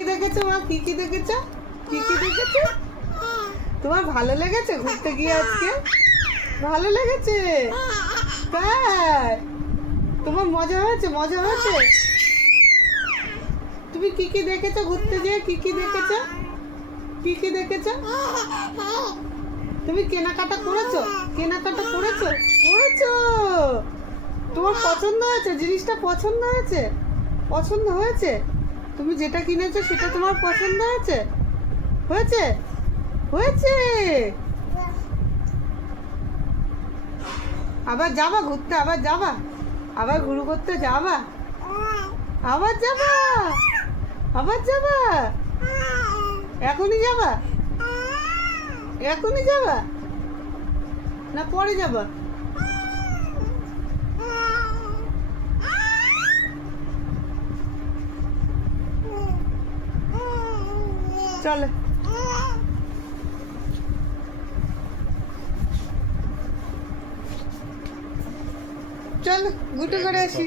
কি দেখেছো মা? কি কি দেখেছো? কি কি দেখেছো? তোমার ভালো লেগেছে ঘুরতে গিয়ে আজকে? ভালো লেগেছে? তাই? তোমার মজা হয়েছে? মজা হয়েছে? তুমি কি কি দেখেছো ঘুরতে গিয়ে? কি কি দেখেছো? কি কি দেখেছো? তুমি কেনাকাটা করেছো? কেনাকাটা করেছো? করেছো? তোমার পছন্দ হয়েছে? জিনিসটা পছন্দ হয়েছে? পছন্দ হয়েছে? তুমি যেটা কিনেছো সেটা তোমার পছন্দ হয়েছে? হয়েছে? হয়েছে? আবার যাবা ঘুরতে? আবার যাবা? আবার ঘুরু করতে যাবা? আবার যাবা? আবার যাবা? এখনই যাবা? এখনই যাবা না পরে যাবা? চলে চল গুটু করে আসি।